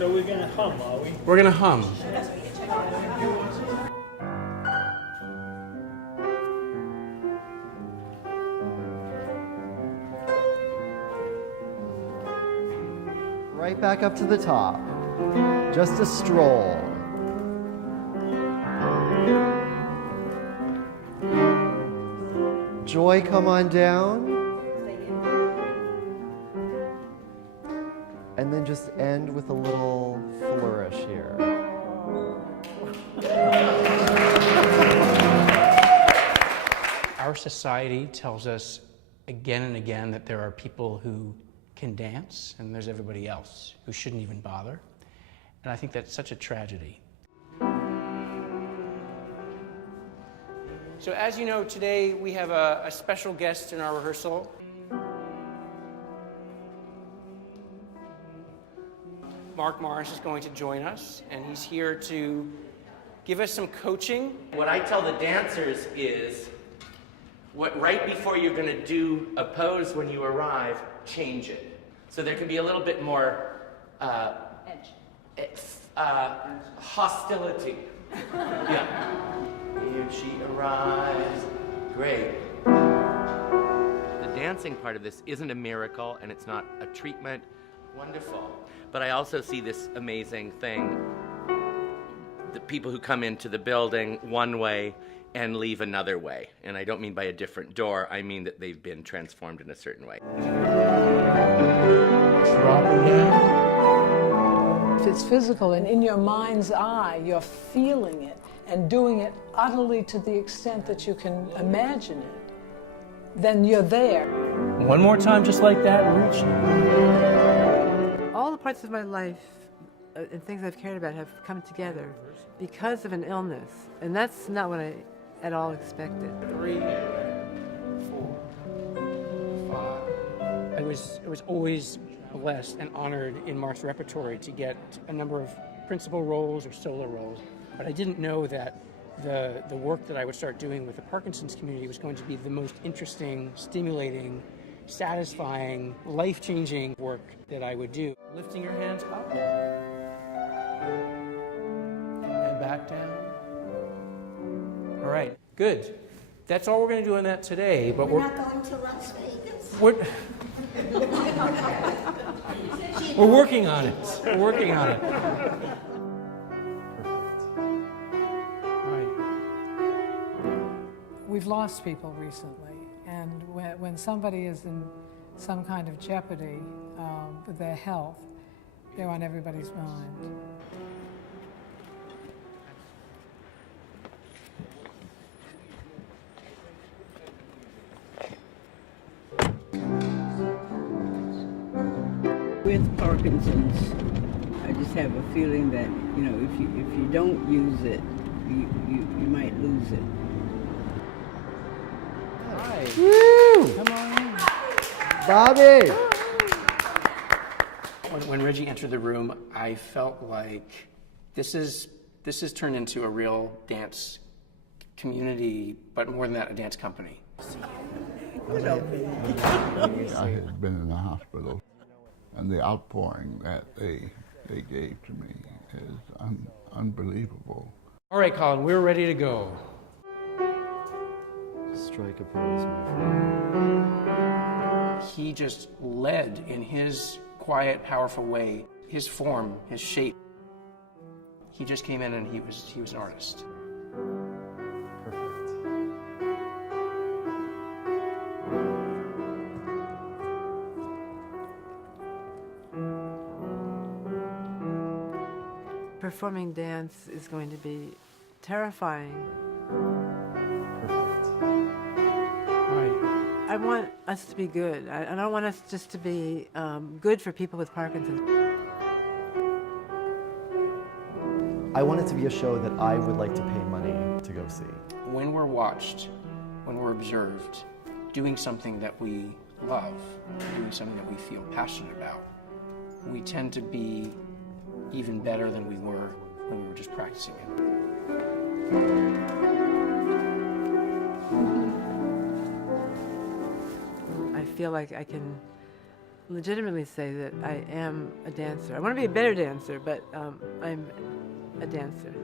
So we're gonna hum, are we? We're gonna hum. Right back up to the top. Just a stroll. Joy, come on down. And then just end with a little flourish here. Our society tells us again and again that there are people who can dance, and there's everybody else who shouldn't even bother. And I think that's such a tragedy. So as you know, today we have a special guest in our rehearsal. Mark Morris is going to join us, and he's here to give us some coaching. What I tell the dancers is, right before you're going to do a pose when you arrive, change it. So there can be a little bit more hostility. Yeah. Here she arrives. Great. The dancing part of this isn't a miracle, and it's not a treatment. Wonderful. But I also see this amazing thing. The people who come into the building one way and leave another way. And I don't mean by a different door, I mean that they've been transformed in a certain way. Dropping down. If it's physical and in your mind's eye, you're feeling it and doing it utterly to the extent that you can imagine it, then you're there. One more time, just like that, reach. All the parts of my life and things I've cared about have come together because of an illness, and that's not what I at all expected. 3, 4, 5. I was always blessed and honored in Mark's repertoire to get a number of principal roles or solo roles, but I didn't know that the work that I would start doing with the Parkinson's community was going to be the most interesting, stimulating, satisfying, life-changing work that I would do. Lifting your hands up and back down. All right, good. That's all we're going to do on that today. But we're not going to Las Vegas. We're working on it. We're working on it. We've lost people recently, and when somebody is in some kind of jeopardy with their health, they're on everybody's mind. With Parkinson's, I just have a feeling that, you know, if you don't use it, you might lose it. Hi. Woo! Come on in. Bobby! When Reggie entered the room, I felt like this is turned into a real dance community, but more than that, a dance company. I had been in the hospital, and the outpouring that they gave to me is unbelievable. All right, Colin, we're ready to go. Strike a pose, my friend. He just led in his quiet, powerful way, his form, his shape. He just came in and he was an artist. Perfect. Performing dance is going to be terrifying. I want us to be good. I don't want us just to be good for people with Parkinson's. I want it to be a show that I would like to pay money to go see. When we're watched, when we're observed, doing something that we love, doing something that we feel passionate about, we tend to be even better than we were when we were just practicing it. I feel like I can legitimately say that I am a dancer. I want to be a better dancer, but I'm a dancer.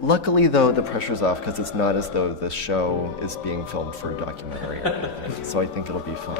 Luckily, though, the pressure's off because it's not as though the show is being filmed for a documentary or anything. So I think it'll be fine.